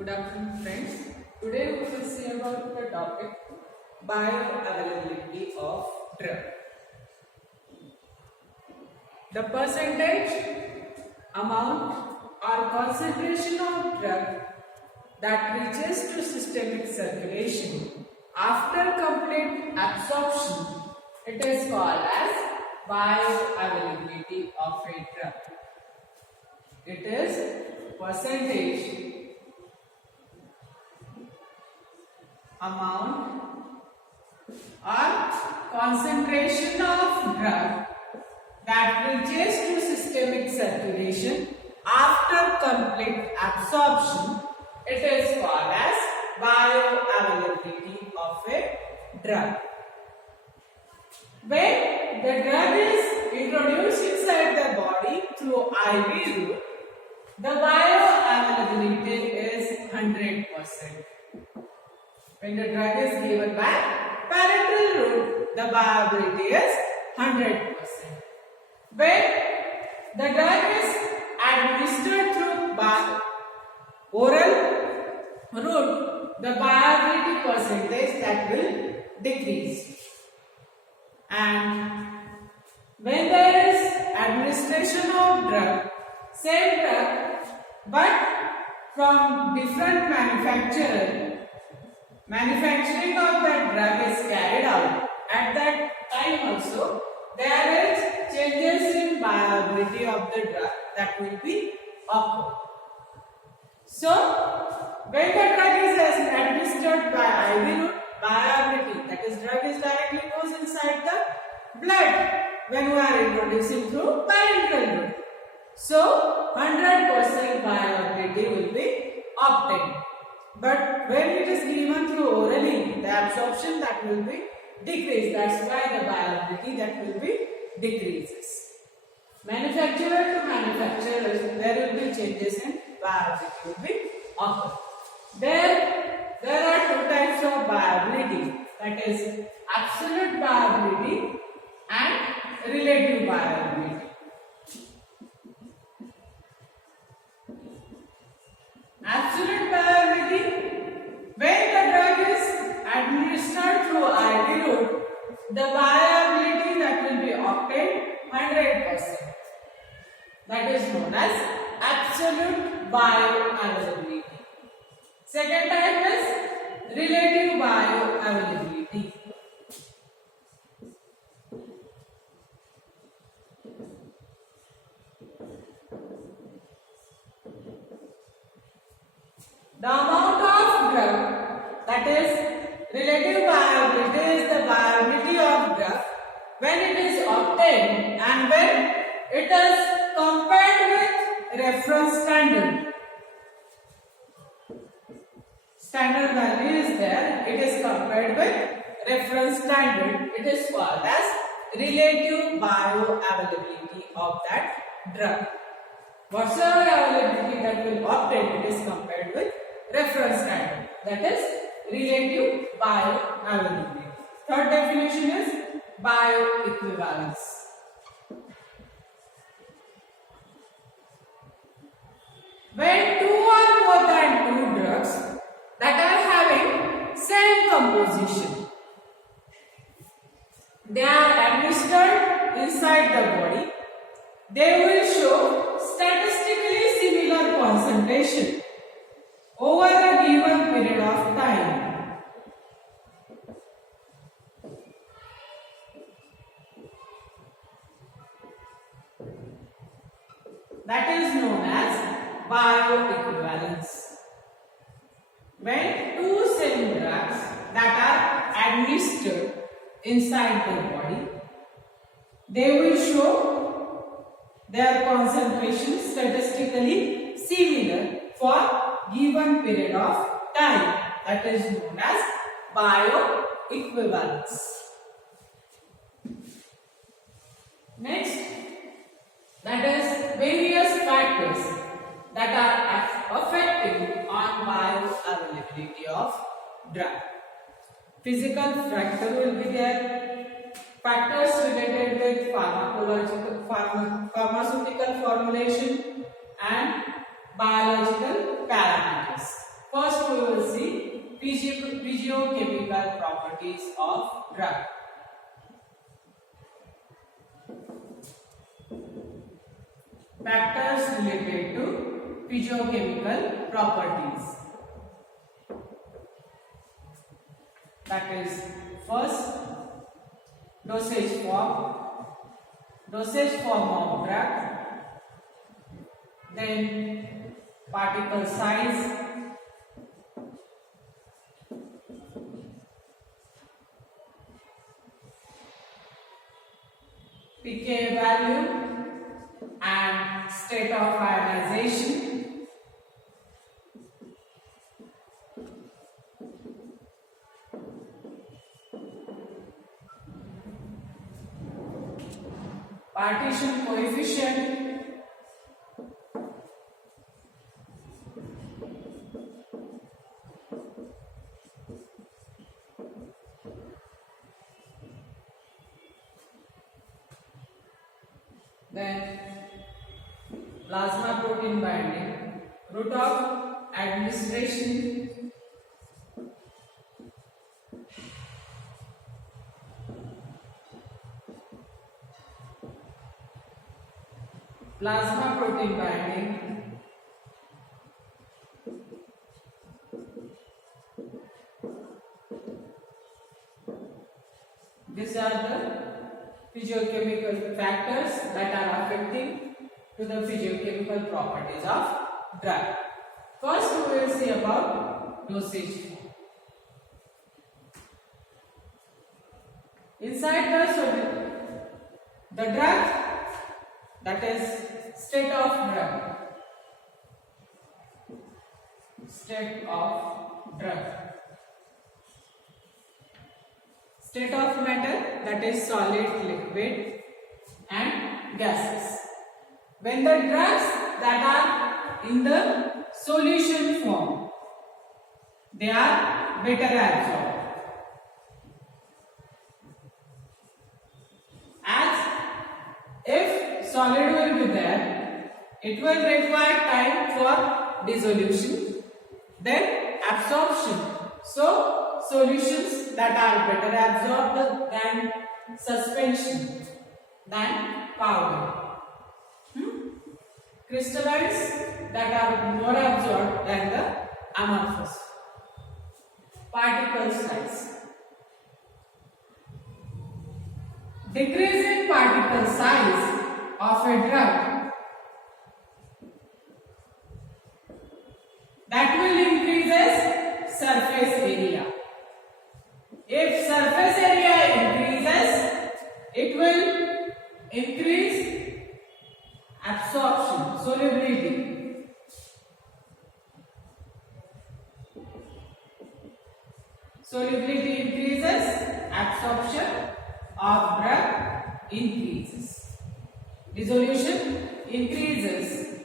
Good afternoon, friends. Today we will see about the topic bioavailability of drug. The percentage, amount or concentration of drug that reaches to systemic circulation after complete absorption, it is called as bioavailability of a drug. It is percentage, amount or concentration of drug that reaches to systemic circulation after complete absorption. It is called as bioavailability of a drug. When the drug is introduced inside the body through IV route, the bioavailability is 100%. When the drug is given by parenteral route, the bioavailability is 100%. When the drug is administered through oral route, the bioavailability percentage that will decrease. And when there is administration of drug, same drug, but from different manufacturing of that drug is carried out. At that time also, there is changes in bioavailability of the drug that will be occur. So, when the drug is administered by IV route, bioavailability, that is drug is directly goes inside the blood when we are introducing through parenteral route. So, 100% bioavailability will be obtained. But when it is given through orally, the absorption that will be decreased. That's why the bioavailability that will be decreases. Manufacturer to manufacturer, there will be changes in bioavailability will be occur. There are two types of bioavailability, that is absolute bioavailability and relative bioavailability. Absolute bioavailability, when the drug is administered through IV route, the bioavailability that will be obtained 100%. That is known as absolute bioavailability. Second type is relative bioavailability. The amount of drug, that is relative bioavailability, is the bioavailability of drug when it is obtained and when it is compared with reference standard. Standard value is there, it is compared with reference standard. It is called as relative bioavailability of that drug. Whatsoever availability that will obtain, it is compared with reference standard, that is relative bioavailability. Third definition is bioequivalence. When two or more than two drugs that are having same composition, they are administered inside the body, they will show statistically similar concentration over a given period of time. That is known as bioequivalence. When two same drugs that are administered inside the body, they will show their concentration statistically similar for given period of time. That is known as bioequivalence. Next, that is various factors that are affecting on bioavailability of drug. Physical factor will be there, factors related with pharmaceutical formulation and biological parameters. For Physiochemical properties of drug. Factors related to physiochemical properties. That is, first, dosage form of drug, then particle size, pK value and state of ionization, partition coefficient, then plasma protein binding, route of administration, plasma protein binding, these are the physiochemical factors that are affecting to the physiochemical properties of drug. First we will see about dosage form. Inside the drug, that is state of drug, state of matter, that is solid, liquid and gases. When the drugs that are in the solution form, they are better absorbed. As if solid will be there, it will require time for dissolution, then absorption. So solutions that are better absorbed than suspension, than powder. Crystallites that are more absorbed than the amorphous. Particle size. Decreasing particle size of a drug, that will increase surface area. If surface area increases, it will increase absorption, solubility. Solubility increases, absorption of drug increases. Dissolution increases,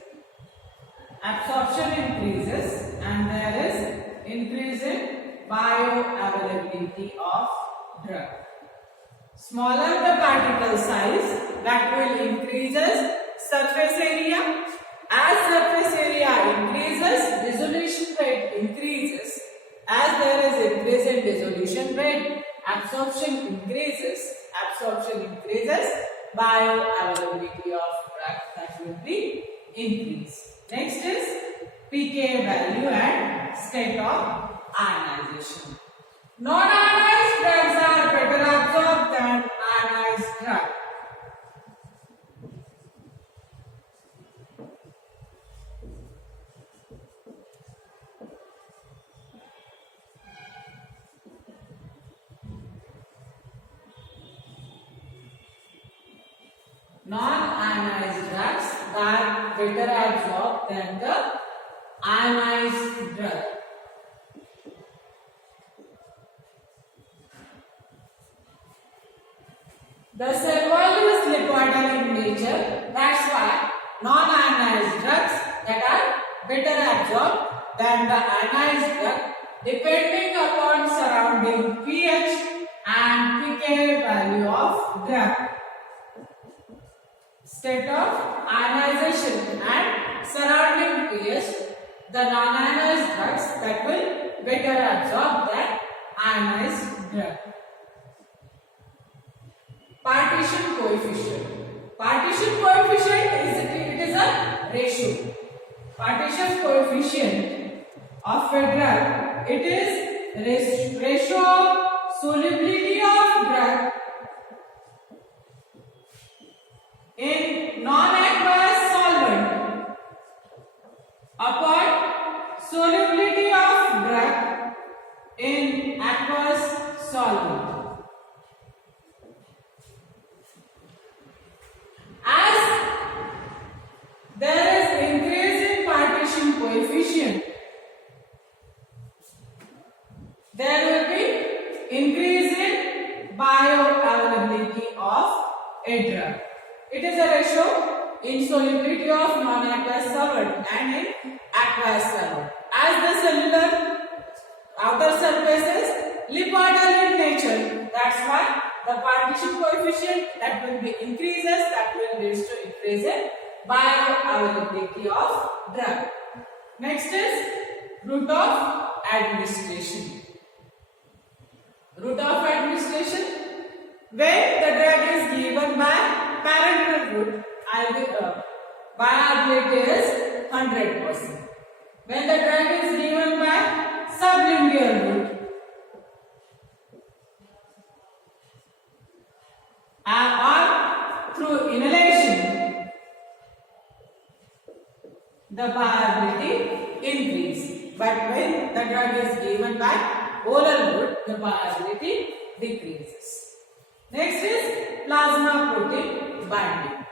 absorption increases, and there is increase in bioavailability of drug. Smaller the particle size, that will increases surface area. As surface area increases, dissolution rate increases. As there is increase in dissolution rate, absorption increases. Absorption increases, bioavailability of drug, that will be increased. Next is pK value and state of ionization. Non-ionized drugs are better absorbed than ionized drugs. Non-ionized drugs are better absorbed than the ionized drug. The cell wall is lipoidal in nature. That's why non-ionized drugs that are better absorbed than the ionized drug, depending upon surrounding pH and pK value of drug. State of ionization and surrounding pH, the non-ionized drugs that will better absorb than ionized drug. Partition coefficient. Partition coefficient is a ratio. Partition coefficient of a drug, it is ratio of solubility of drug in non-aqueous solvent upon solubility of drug in aqueous solvent. As there is increase in partition coefficient, there will be increase in bioavailability of a drug. It is a ratio in solubility of non-aqueous solvent and in aqueous solvent. As the cellular outer surface is lipoidal in nature, that's why the partition coefficient that will be increases, that will lead to increase in bioavailability of drug. Next is route of administration. Route of administration, when the drug is given by parenteral route, bioavailability is 100%. When the drug is given by sublingual route or through inhalation, the bioavailability increase. But when the drug is given by oral route, the bioavailability decreases. Next is plasma protein binding.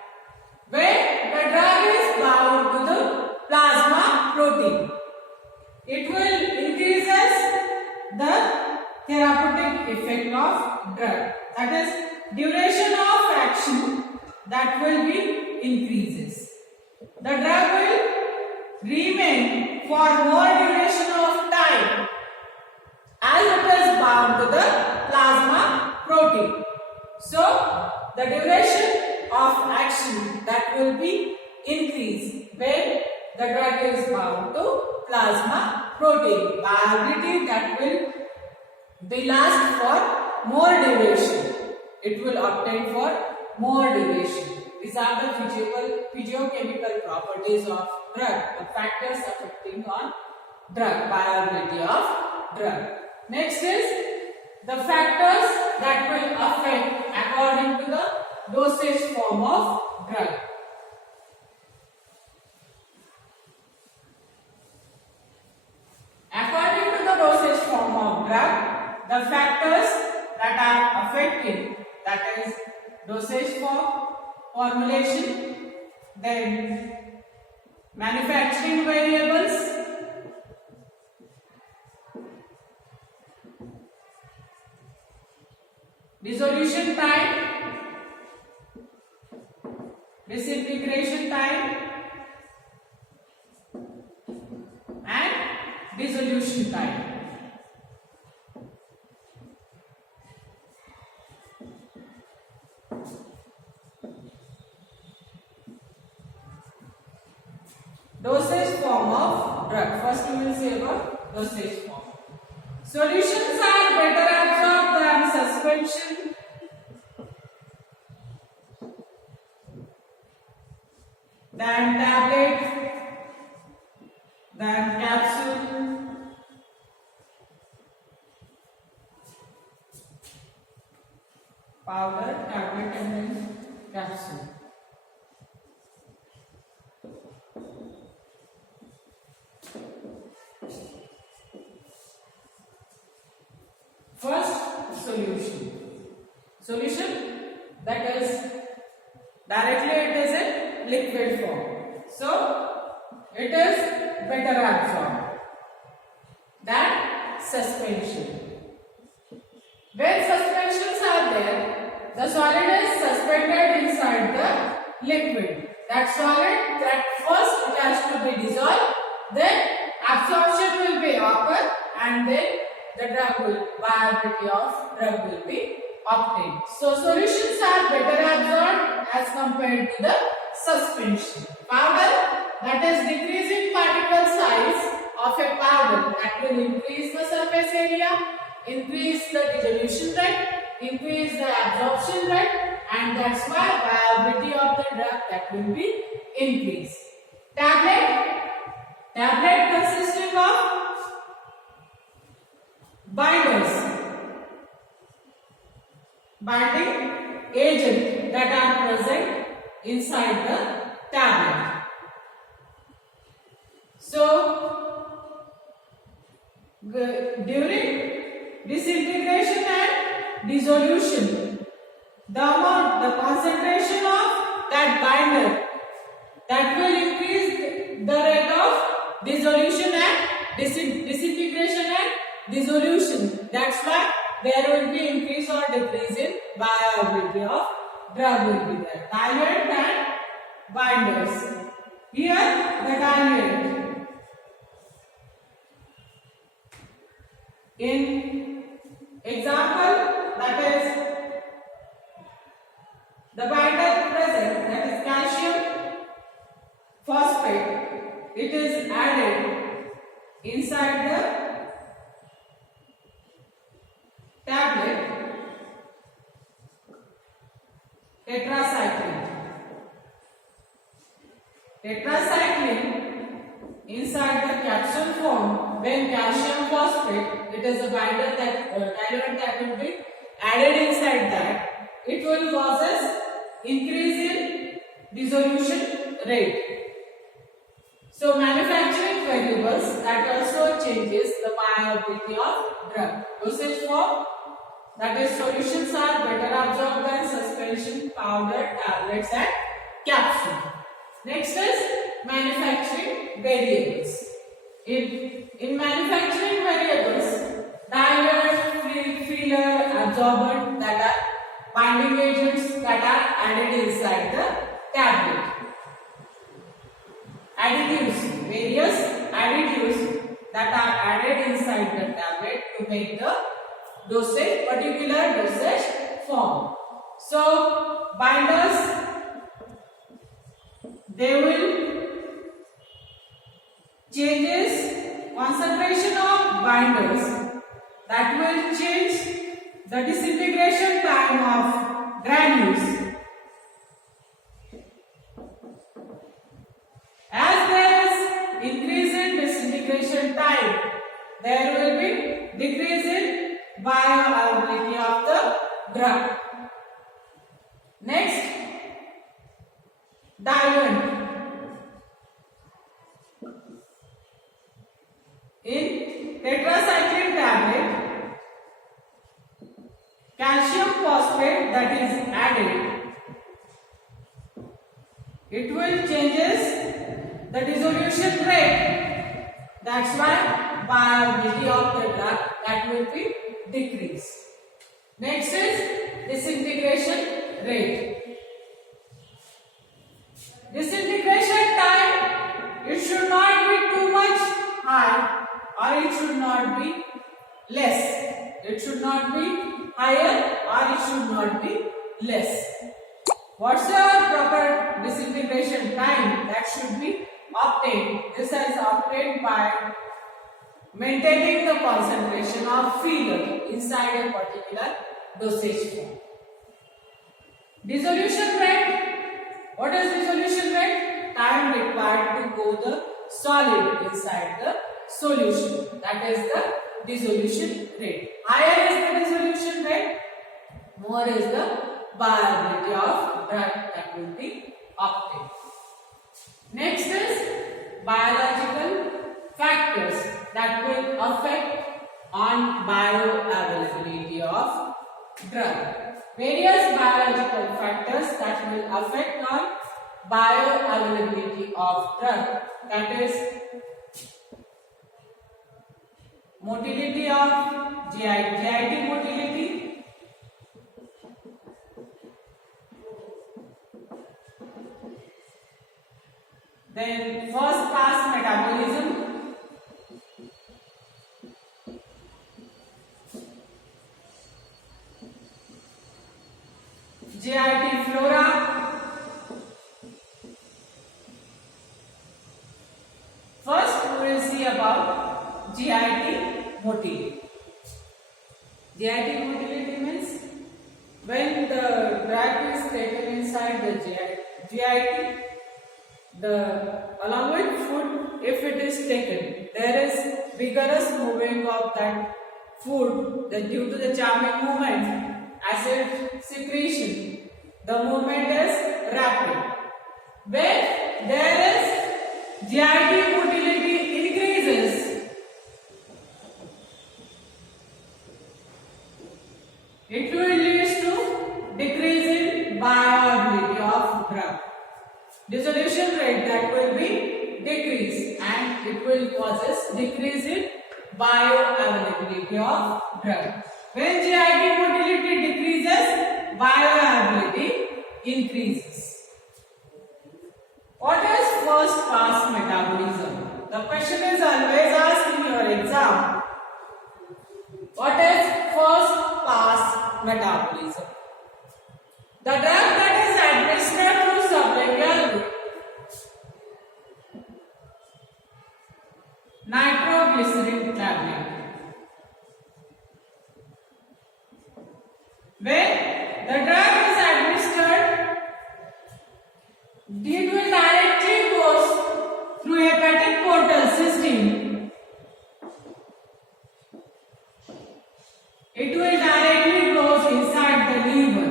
When the drug is bound to the plasma protein, it will increases the therapeutic effect of drug. That is, duration of action that will be increases. The drug will remain for more duration of time as it is bound to the plasma protein. So, the duration of action that will be increased when the drug is bound to plasma protein. Bioavailability that will be last for more duration. It will obtain for more duration. These are the physiochemical properties of drug, the factors affecting on drug, bioavailability of drug. Next is the factors that will affect according to the dosage form of drug. According to the dosage form of drug, the factors that are affecting, that is dosage form, formulation, then manufacturing variables, dissolution time, disintegration time, and dissolution time. Dosage form of drug. First we will say about dosage form. Solutions are better absorbed than suspension. Than tablet, than capsule, powder, tablet, and then capsule. First, solution that is directly it is in liquid form, so it is better absorbed than suspension. When suspensions are there, the solid is suspended inside the liquid. That solid, that first it has to be dissolved, then absorption will be occur, and then the bioavailability of drug will be obtained. So solutions are better absorbed as compared to the suspension. Powder, that is decreasing particle size of a powder, that will increase the surface area, increase the dissolution rate, increase the absorption rate, and that's why viability of the drug that will be increased. Tablet consisting of binding agent that are present inside the tablet. So during disintegration and dissolution, the concentration of that binder that will increase the rate of dissolution and disintegration and dissolution. That's why there will be increase or decrease in viability of drug will be there. Diluent and binders. Here the diluent. In example, that is the binder present, that is calcium phosphate. It is added inside the tablet, tetracycline. Tetracycline inside the capsule form, when calcium phosphate, it is a binder that diluent that will be added inside that, it will causes increase in dissolution rate. So manufacturing variables that also changes the viability of drug. Dosage form, that is solutions are better absorbed than suspension, powder, tablets and capsule. Next is manufacturing variables. In manufacturing variables, diluent, filler, absorbent, that are binding agents that are added inside the tablet. Additives, various additives that are added inside the tablet to make the particular dosage form. So binders, they will changes concentration of binders that will change the disintegration time of granules. As there is increase in disintegration time, there will be decrease in bioavailability of the drug. Next, diluent. In tetracycline tablet, calcium phosphate that is added, it will changes the dissolution rate. That's why viability of the drug that will be decreased. Next is disintegration rate. Disintegration time, it should not be too much high or it should not be less. It should not be higher or it should not be less. What's your proper disintegration time that should be obtained? This is obtained by maintaining the concentration of filler inside a particular dosage form. Dissolution rate. What is dissolution rate? Time required to go the solid inside the solution. That is the dissolution rate. Higher is the dissolution rate, more is the viability of drug that will be obtained. Next is biological factors that will affect on bioavailability of drug. Various biological factors that will affect on bioavailability of drug, that is motility of GIT motility, then first pass metabolism, GIT flora. First we will see about GIT motility. GIT motility means when the drug is taken inside the GIT, along with food, if it is taken, there is vigorous moving of that food due to the charming movement, acid secretion. The movement is rapid. When there is GIT motility increases, it will lead to decrease in bioavailability of drug. Dissolution rate that will be decreased and it will causes decrease in bioavailability of drug. When GIT motility decreases, bioavailability increases. What is first pass metabolism? The question is always asked in your exam. What is first pass metabolism? The drug that is administered through sublingual route, nitroglycerin tablet. When the drug is administered, it will directly goes through hepatic portal system. It will directly goes inside the liver.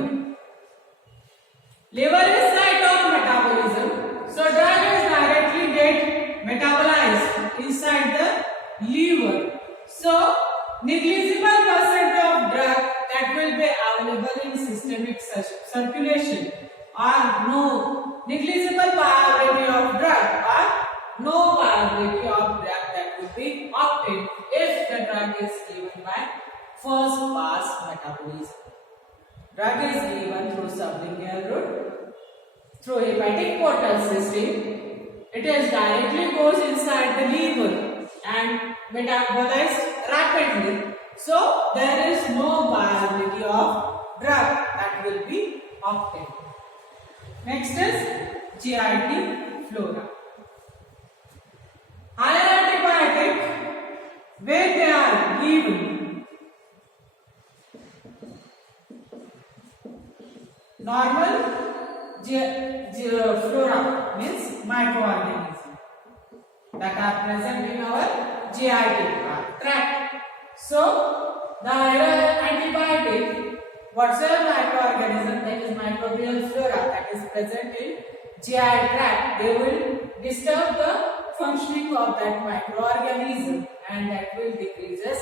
Liver is site of metabolism, so drug is directly get metabolized inside the liver. So negligible percent of drug that will be available in systemic circulation or no negligible bioavailability of drug or no bioavailability of drug that will be obtained if the drug is given by first pass metabolism. Drug is given through sublingual route, through hepatic portal system. It is directly goes inside the liver and metabolized rapidly. So there is no bioavailability of drug that will be obtained. Next is GIT flora. Higher antibiotic where they are given. Normal flora means microorganisms that are present in our GIT tract. So the higher antibiotic, whatsoever microorganism that is microbial flora that is present in GI tract, they will disturb the functioning of that microorganism and that will decreases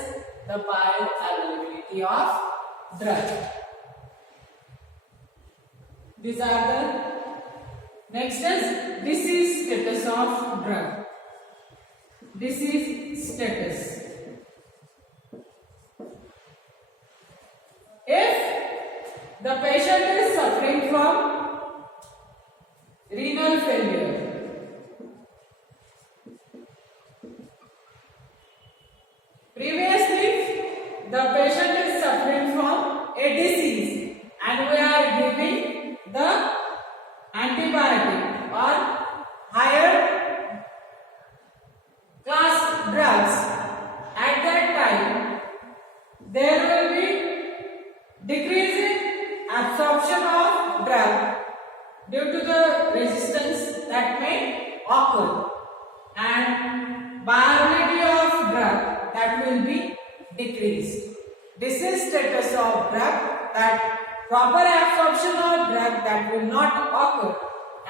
the bioavailability of drug. These are the next is disease status of drug. Disease status. If the patient is suffering from renal failure, previously the patient is suffering from a disease and we are giving the antibiotic or higher class drugs, at that time there will be decrease in absorption of drug due to the resistance that may occur and bioavailability of drug that will be decreased. Disease status of drug, that proper absorption of drug that will not occur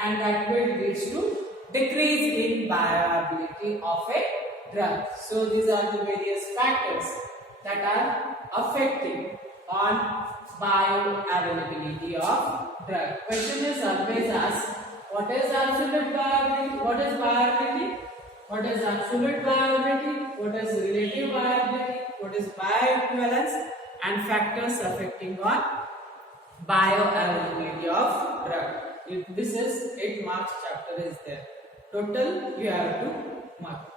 and that will lead to decrease in bioavailability of a drug. So these are the various factors that are affecting on bioavailability of drug. Question is always asked, what is absolute bioavailability? What is bioavailability? What is absolute bioavailability? What is relative bioavailability? What is bioequivalence? And factors affecting on bioavailability of drug. If this is 8 marks chapter is there. Total you have to mark.